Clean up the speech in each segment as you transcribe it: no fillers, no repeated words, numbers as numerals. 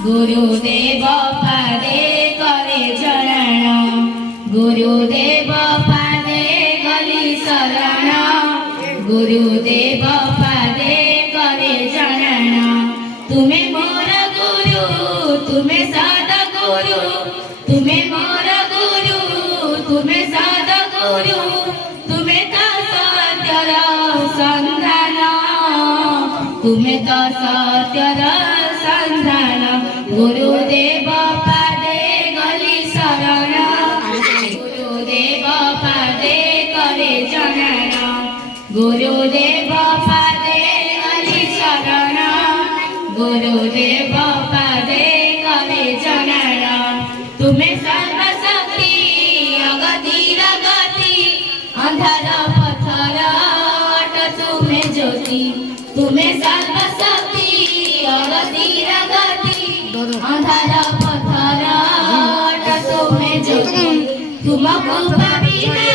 गुरुदेव पादे करे चरण, गुरुदेव पादे गली शरण, गुरुदेव पादे करे चरण। तुम्हें मोर गुरु, तुम्हें सदा गुरु, तुम्हें मोर गुरु, तुम्हें सदा गुरु, तुम्हें तो सत्यर संधान, तुम्हें तो सत्यर संधान। गुरुदेव पादे गली शरण, गुरुदेव पादे करे चरण, गुरुदेव पादे गली शरण, गुरुदेव पादे करे चरण। तुम्हें सर्वशक्ति अगतिर गति, अंधार पथर अट तुम्हें ज्योति, तुम्हें सर्वशक्ति अगतिर गति, अंधार पथर अट तुम्हें ज्योति। तुमको पाबिना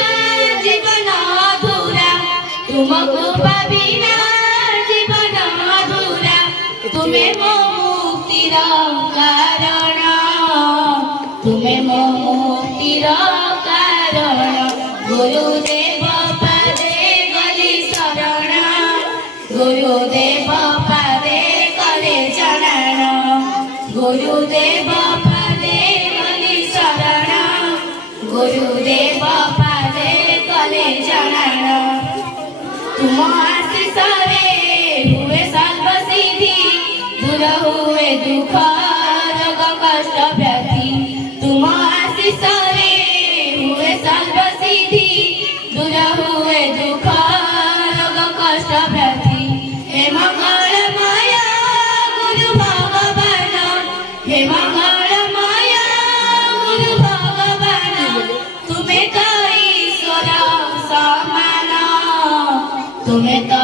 जीवन अधूरा, तुमको पाबिना जीवन अधूरा, तुम्हें मुक्तिर कारण, तुम्हें मुक्तिर कारण। गुरुदेव पादे गली शरण, गुरुदेव पादे करे चरण, गुरुदेव पादे गली शरण, गुरुदेव पादे करे चरण। तुम आशीष रे हुए सर्व सिद्धि, दूर हुए दुख रोग कष्ट व्याधि। तुम आशीष रे हुए सर्व सिद्धि, दूर हुए दुख रोग कष्ट व्याधि। हे मंगलमय गुरु भगवान, हे मंगलमय गुरु भगवान, तुम्हें तो ईश्वर समान, तुम्हें तो